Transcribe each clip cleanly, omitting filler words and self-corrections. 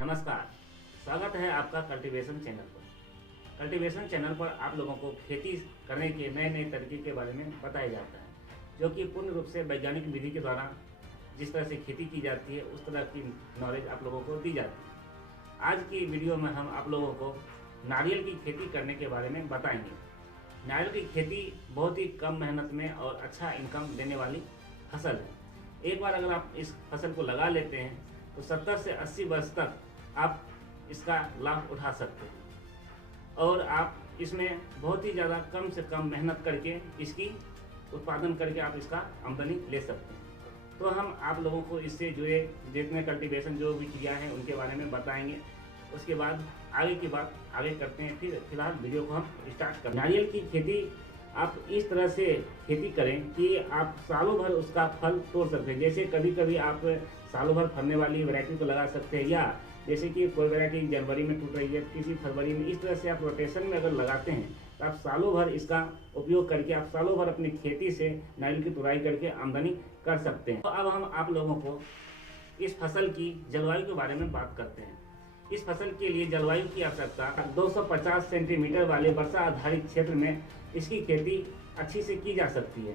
नमस्कार, स्वागत है आपका कल्टीवेशन चैनल पर। कल्टीवेशन चैनल पर आप लोगों को खेती करने के नए नए तरीके के बारे में बताया जाता है, जो कि पूर्ण रूप से वैज्ञानिक विधि के द्वारा जिस तरह से खेती की जाती है उस तरह की नॉलेज आप लोगों को दी जाती है। आज की वीडियो में हम आप लोगों को नारियल की खेती करने के बारे में बताएंगे। नारियल की खेती बहुत ही कम मेहनत में और अच्छा इनकम देने वाली फसल है। एक बार अगर आप इस फसल को लगा लेते हैं तो 70 से 80 वर्ष तक आप इसका लाभ उठा सकते हैं और आप इसमें बहुत ही ज़्यादा कम से कम मेहनत करके इसकी उत्पादन करके आप इसका आमदनी ले सकते हैं। तो हम आप लोगों को इससे जुड़े जितने कल्टीवेशन जो भी क्रिया है उनके बारे में बताएंगे। उसके बाद आगे की बात आगे करते हैं। फिलहाल वीडियो को हम स्टार्ट करें। नारियल की खेती आप इस तरह से खेती करें कि आप सालों भर उसका फल तोड़ सकते हैं। जैसे कभी कभी आप सालों भर फलने वाली वैरायटी को लगा सकते हैं, या जैसे कि कोई वैरायटी जनवरी में टूट रही है, किसी फरवरी में, इस तरह से आप रोटेशन में अगर लगाते हैं तो आप सालों भर इसका उपयोग करके आप सालों भर अपनी खेती से नारियल की तुड़ाई करके आमदनी कर सकते हैं। तो अब हम आप लोगों को इस फसल की जलवायु के बारे में बात करते हैं। इस फसल के लिए जलवायु की आवश्यकता 250 सेंटीमीटर वाले वर्षा आधारित क्षेत्र में इसकी खेती अच्छी से की जा सकती है।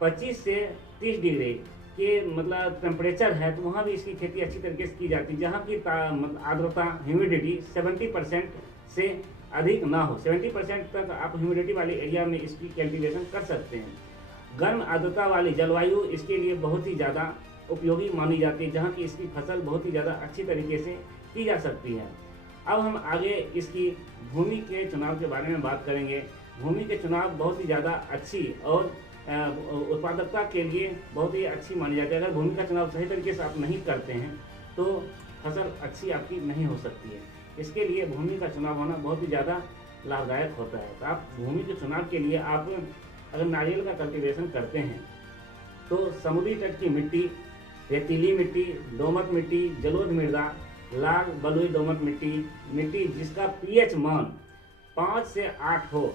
25 से 30 डिग्री के मतलब टेम्परेचर है तो वहाँ भी इसकी खेती अच्छी तरीके से की जाती है, जहाँ की आर्द्रता ह्यूमिडिटी 70% से अधिक ना हो। 70% तक आप ह्यूमिडिटी वाले एरिया में इसकी कल्टीवेशन कर सकते हैं। गर्म आर्द्रता वाली जलवायु इसके लिए बहुत ही ज़्यादा उपयोगी मानी जाती है, जहाँ की इसकी फसल बहुत ही ज़्यादा अच्छी तरीके से की जा सकती है। अब हम आगे इसकी भूमि के चुनाव के बारे में बात करेंगे। भूमि के चुनाव बहुत ही ज़्यादा अच्छी और उत्पादकता के लिए बहुत ही अच्छी मानी जाती है। अगर भूमि का चुनाव सही तरीके से आप नहीं करते हैं तो फसल अच्छी आपकी नहीं हो सकती है। इसके लिए भूमि का चुनाव होना बहुत ही ज़्यादा लाभदायक होता है। तो आप भूमि के चुनाव के लिए आप अगर नारियल का कल्टीवेशन करते हैं तो समुद्री तट की मिट्टी, रेतीली मिट्टी, दोमट मिट्टी, जलोढ़ मृदा, लाल बलुई दोमट मिट्टी जिसका पीएच मान 5 से 8 हो,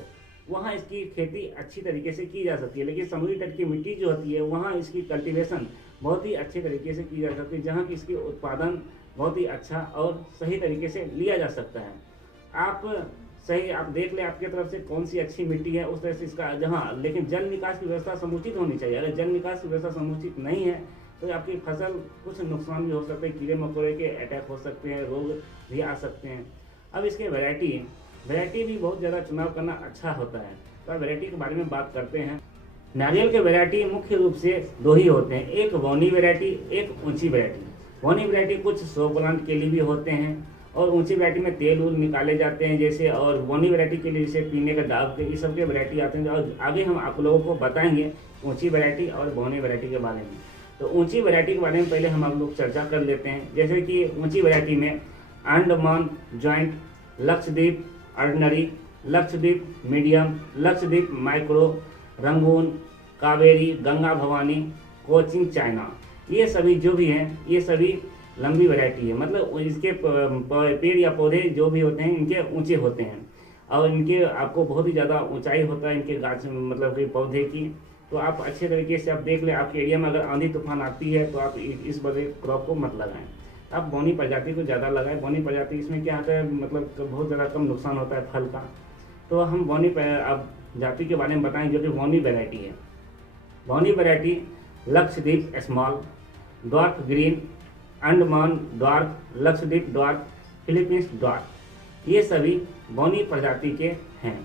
वहाँ इसकी खेती अच्छी तरीके से की जा सकती है। लेकिन समुद्री तट की मिट्टी जो होती है वहाँ इसकी कल्टीवेशन बहुत ही अच्छे तरीके से की जा सकती है, जहाँ की इसकी उत्पादन बहुत ही अच्छा और सही तरीके से लिया जा सकता है। आप देख लें आपकी तरफ से कौन सी अच्छी मिट्टी है, उस तरह से इसका जहाँ, लेकिन जल निकास की व्यवस्था समुचित होनी चाहिए। अगर जल निकास की व्यवस्था समुचित नहीं है तो आपकी फसल कुछ नुकसान भी हो सकते हैं, कीड़े मकोड़े के अटैक हो सकते हैं, रोग भी आ सकते हैं। अब इसके वैरायटी भी बहुत ज़्यादा चुनाव करना अच्छा होता है। तो अब वैरायटी के बारे में बात करते हैं। नारियल के वैरायटी मुख्य रूप से 2 ही होते हैं, एक वोनी वैरायटी, एक ऊंची वैरायटी। वोनी वैरायटी कुछ शो प्लांट के लिए भी होते हैं और ऊंची वैरायटी में तेल उल निकाले जाते हैं जैसे, और वोनी वैरायटी के लिए जैसे पीने का डाब के, ये सब के वैरायटी आते हैं। और आगे हम आप लोगों को बताएंगे ऊंची वैरायटी और वोनी वैरायटी के बारे में। तो ऊंची वैरायटी के बारे में पहले हम आप लोग चर्चा कर लेते हैं। जैसे कि ऊंची वैरायटी में Andaman joint, Lakshadweep ordinary, Lakshadweep medium, Lakshadweep micro, Rangoon, Kaveri, Ganga Bhavani, Cochin China, ये सभी जो भी हैं ये सभी लंबी वैरायटी है। मतलब इसके पेड़ या पौधे जो भी होते हैं इनके ऊंचे होते हैं और इनके आपको बहुत ही ज़्यादा ऊंचाई होता है इनके गाछ मतलब कि पौधे की। तो आप अच्छे तरीके से आप देख लें, आपके एरिया में अगर आंधी तूफान आती है तो आप इस बड़े क्रॉप को मत लगाएं, आप बोनी प्रजाति को ज़्यादा लगाएं। बोनी प्रजाति इसमें क्या होता है, मतलब बहुत ज़्यादा कम नुकसान होता है फल का। तो हम बोनी अब जाति के बारे में बताएं जो कि बोनी वैरायटी है। बोनी variety Lakshadweep small, dwarf green, Andaman dwarf, Lakshadweep dwarf, Philippines dwarf, ये सभी बोनी प्रजाति के हैं।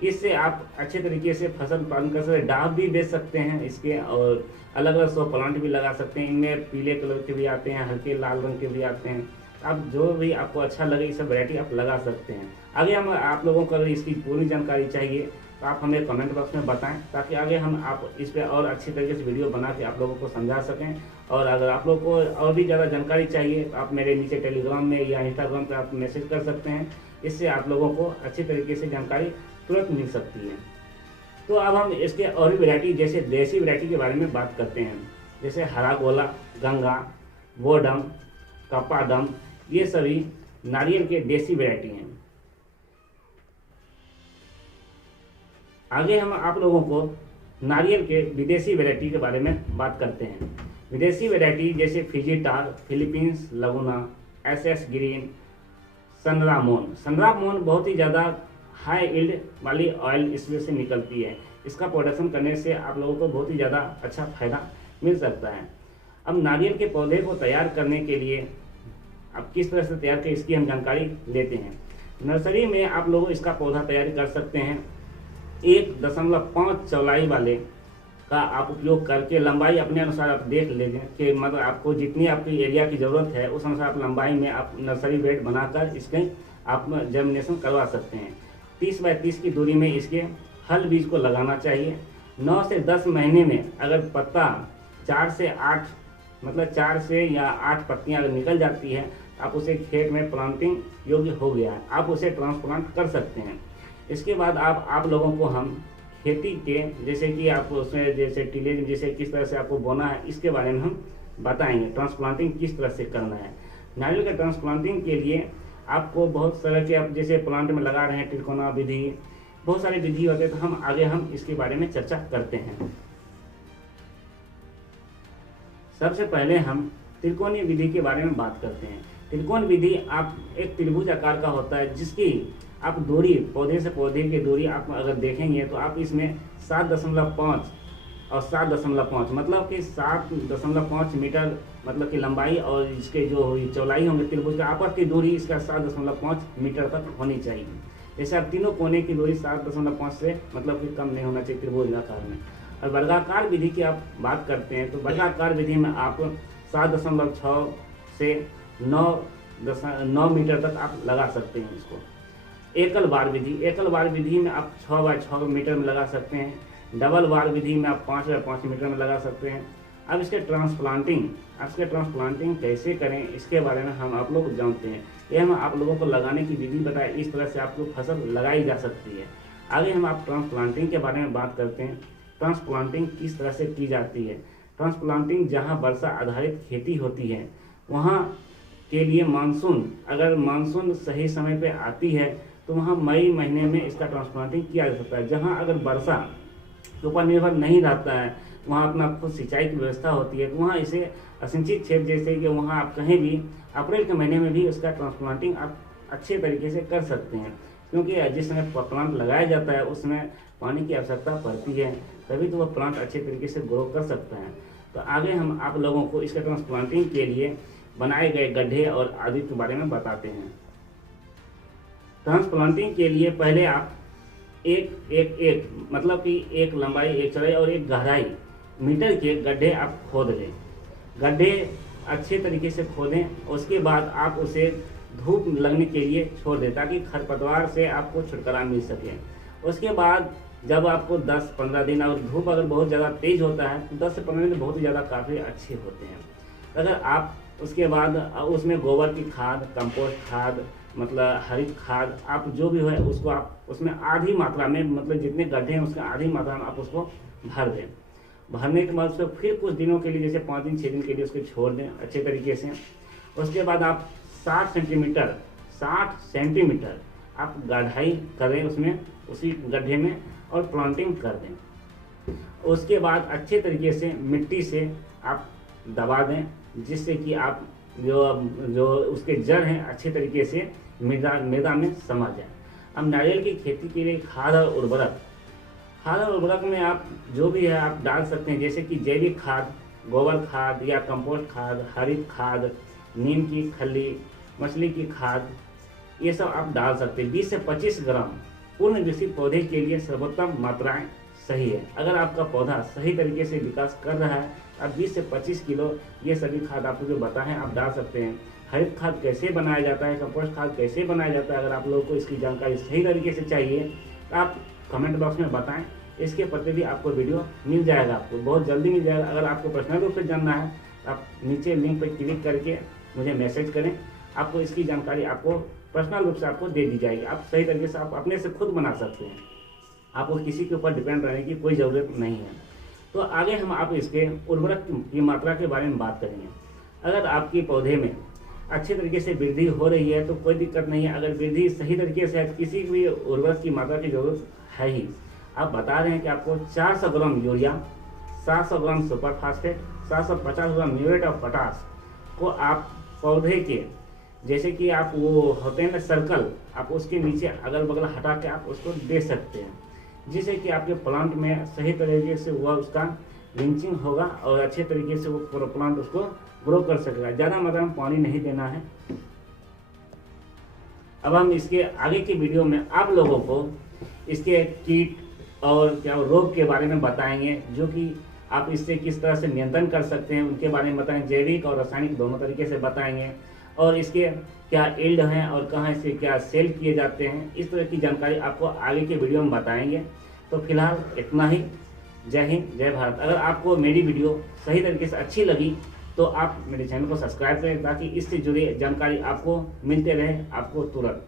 इससे आप अच्छे तरीके से फसल उत्पादन कर सकते हैं। डाब भी बेच सकते हैं इसके, और अलग अलग शो प्लांट भी लगा सकते हैं। इनमें पीले कलर के भी आते हैं, हल्के लाल रंग के भी आते हैं। आप जो भी आपको अच्छा लगे ये सब वैरायटी आप लगा सकते हैं। आगे हम आप लोगों को अगर इसकी पूरी जानकारी चाहिए तो आप हमें कमेंट बॉक्स में बताएं, ताकि आगे हम आप इस पर और अच्छी तरीके से वीडियो बना के आप लोगों को समझा सकें। और अगर आप लोगों को और भी ज़्यादा जानकारी चाहिए तो आप मेरे नीचे टेलीग्राम में या इंस्टाग्राम पर आप मैसेज कर सकते हैं। इससे आप लोगों को अच्छी तरीके से जानकारी तुरंत मिल सकती है। तो अब हम इसके और भी वैरायटी जैसे देसी वैरायटी के बारे में बात करते हैं। जैसे हरा गोला, गंगा, वोडम, कपाडम, ये सभी नारियल के देसी वैरायटी हैं। आगे हम आप लोगों को नारियल के विदेशी वैरायटी के बारे में बात करते हैं। विदेशी वैरायटी जैसे फिजी टार, फिलीपींस लगुना, SS ग्रीन, सनरामोन बहुत ही ज़्यादा हाई यील्ड वाली ऑयल इसमें से निकलती है। इसका प्रोडक्शन करने से आप लोगों को बहुत ही ज़्यादा अच्छा फायदा मिल सकता है। अब नारियल के पौधे को तैयार करने के लिए अब किस तरह से तैयार करें इसकी हम जानकारी लेते हैं। नर्सरी में आप लोग इसका पौधा तैयार कर सकते हैं। 1.5 चौड़ाई वाले का आप उपयोग करके लंबाई अपने अनुसार आप देख लीजिए कि मतलब आपको जितनी आपकी एरिया की ज़रूरत है उस अनुसार आप लंबाई में आप नर्सरी बेड बनाकर इसके आप जर्मिनेशन करवा सकते हैं। 30 बाय 30 की दूरी में इसके हल बीज को लगाना चाहिए। 9 से 10 महीने में अगर पत्ता 4 से 8 मतलब 4 से या 8 पत्तियां अगर निकल जाती है आप उसे खेत में प्लांटिंग योग्य हो गया है, आप उसे ट्रांसप्लांट कर सकते हैं। इसके बाद आप लोगों को हम खेती के जैसे कि आप उसमें जैसे टिलेज जैसे किस तरह से आपको बोना है इसके बारे में हम बताएंगे। ट्रांसप्लांटिंग किस तरह से करना है। नारियल के ट्रांसप्लांटिंग के लिए आपको बहुत तरह के आप जैसे प्लांट में लगा रहे हैं त्रिकोणा विधि, बहुत सारी विधि होते हैं, तो हम आगे हम इसके बारे में चर्चा करते हैं। सबसे पहले हम त्रिकोणीय विधि के बारे में बात करते हैं। त्रिकोण विधि आप एक त्रिभुज आकार का होता है जिसकी आप दूरी पौधे से पौधे की दूरी आप अगर देखेंगे तो आप इसमें 7.5 और 7.5 मतलब कि 7.5 मीटर मतलब कि लंबाई और इसके जो चौड़ाई होंगे त्रिभुज के आपस की दूरी इसका 7.5 मीटर तक होनी चाहिए। जैसे आप तीनों कोने की दूरी 7.5 से मतलब कि कम नहीं होना चाहिए त्रिभुज आकार में। और वर्गाकार विधि की आप बात करते हैं तो वर्गाकार विधि में आप 7.6 से 9 मीटर तक आप लगा सकते हैं इसको। एकल बार विधि में आप 6 बाय 6 मीटर में लगा सकते हैं। डबल बार विधि में आप 5 बाय 5 मीटर में लगा सकते हैं। अब इसके ट्रांसप्लांटिंग कैसे करें इसके बारे में हम आप लोग जानते हैं। यह हम आप लोगों को लगाने की विधि बताएं, इस तरह से आपको फसल लगाई जा सकती है। आगे हम आप ट्रांसप्लांटिंग के बारे में बात करते हैं। ट्रांसप्लांटिंग किस तरह से की जाती है। ट्रांसप्लांटिंग जहाँ वर्षा आधारित खेती होती है वहाँ के लिए अगर मानसून सही समय पे आती है तो वहाँ मई महीने में इसका ट्रांसप्लांटिंग किया जा सकता है। जहाँ अगर वर्षा के ऊपर निर्भर नहीं रहता है, वहाँ अपना खुद सिंचाई की व्यवस्था होती है, तो वहाँ इसे असिंचित क्षेत्र जैसे कि वहाँ आप कहीं भी अप्रैल के महीने में भी उसका ट्रांसप्लांटिंग आप अच्छे तरीके से कर सकते हैं। क्योंकि जिस समय प्लांट लगाया जाता है उसमें पानी की आवश्यकता पड़ती है, तभी तो वह प्लांट अच्छे तरीके से ग्रो कर सकता है। तो आगे हम आप लोगों को इसके ट्रांसप्लांटिंग के लिए बनाए गए गड्ढे और आदि के बारे में बताते हैं। ट्रांसप्लांटिंग के लिए पहले आप एक मतलब कि एक लंबाई, एक चौड़ाई और एक गहराई मीटर के गड्ढे आप खोद लें। गड्ढे अच्छे तरीके से खोदें, उसके बाद आप उसे धूप लगने के लिए छोड़ दें ताकि खरपतवार से आपको छुटकारा मिल सके। उसके बाद जब आपको 10-15 दिन और धूप अगर बहुत ज़्यादा तेज होता है तो 10 से 15 दिन बहुत ही ज़्यादा काफ़ी अच्छे होते हैं। अगर आप उसके बाद उसमें गोबर की खाद, कंपोस्ट खाद मतलब हरित खाद आप जो भी है उसको आप उसमें आधी मात्रा में मतलब जितने गड्ढे हैं उसके आधी मात्रा में आप उसको भर दें। भरने के बाद उसको फिर कुछ दिनों के लिए जैसे 5 दिन 6 दिन के लिए उसको छोड़ दें अच्छे तरीके से। उसके बाद आप 60 सेंटीमीटर आप गहराई करें उसमें उसी गड्ढे में और प्लांटिंग कर दें। उसके बाद अच्छे तरीके से मिट्टी से आप दबा दें जिससे कि आप जो उसके जड़ हैं अच्छे तरीके से मृदा में समा जाए। अब नारियल की खेती के लिए खाद और उर्वरक में आप जो भी है आप डाल सकते हैं, जैसे कि जैविक खाद, गोबर खाद या कंपोस्ट खाद, हरित खाद, नीम की खली, मछली की खाद, ये सब आप डाल सकते हैं। 20 से 25 ग्राम पूर्ण विकसित पौधे के लिए सर्वोत्तम मात्राएं सही है। अगर आपका पौधा सही तरीके से विकास कर रहा है आप 20 से 25 किलो ये सभी खाद आपको जो बताएं आप डाल सकते हैं। हरित खाद कैसे बनाया जाता है, कंपोस्ट खाद कैसे बनाया जाता है, अगर आप लोगों को इसकी जानकारी सही तरीके से चाहिए तो आप कमेंट बॉक्स में बताएं। इसके प्रति भी आपको वीडियो मिल जाएगा, आपको बहुत जल्दी मिल जाएगा। अगर आपको पर्सनल रूप से जानना है तो आप नीचे लिंक पर क्लिक करके मुझे मैसेज करें, आपको इसकी जानकारी आपको पर्सनल रूप से आपको दे दी जाएगी। आप सही तरीके से आप अपने से खुद बना सकते हैं, आपको किसी के ऊपर डिपेंड रहने की कोई ज़रूरत नहीं है। तो आगे हम आप इसके उर्वरक की मात्रा के बारे में बात करेंगे। अगर आपके पौधे में अच्छे तरीके से वृद्धि हो रही है तो कोई दिक्कत नहीं है। अगर वृद्धि सही तरीके से है, किसी भी उर्वरक की मात्रा की जरूरत है ही। आप बता रहे हैं कि आपको 400 gram urea, 700 gram super phosphate, 750 gram muriate of potash को आप पौधे के जैसे कि आप वो होते हैं ना सर्कल, आप उसके नीचे अगल बगल हटा के आप उसको दे सकते हैं, जिससे कि आपके प्लांट में सही तरीके से हुआ उसका लिंचिंग होगा और अच्छे तरीके से वो पूरा प्लांट उसको ग्रो कर सकेगा। ज़्यादा मात्रा में पानी नहीं देना है। अब हम इसके आगे की वीडियो में आप लोगों को इसके कीट और क्या रोग के बारे में बताएंगे, जो कि आप इससे किस तरह से नियंत्रण कर सकते हैं उनके बारे में बताएंगे। जैविक और रासायनिक दोनों तरीके से बताएंगे, और इसके क्या यील्ड हैं और कहाँ से क्या सेल किए जाते हैं, इस तरह की जानकारी आपको आगे के वीडियो में बताएंगे। तो फिलहाल इतना ही। जय हिंद, जय भारत। अगर आपको मेरी वीडियो सही तरीके से अच्छी लगी तो आप मेरे चैनल को सब्सक्राइब करें, ताकि इससे जुड़ी जानकारी आपको मिलते रहे, आपको तुरंत।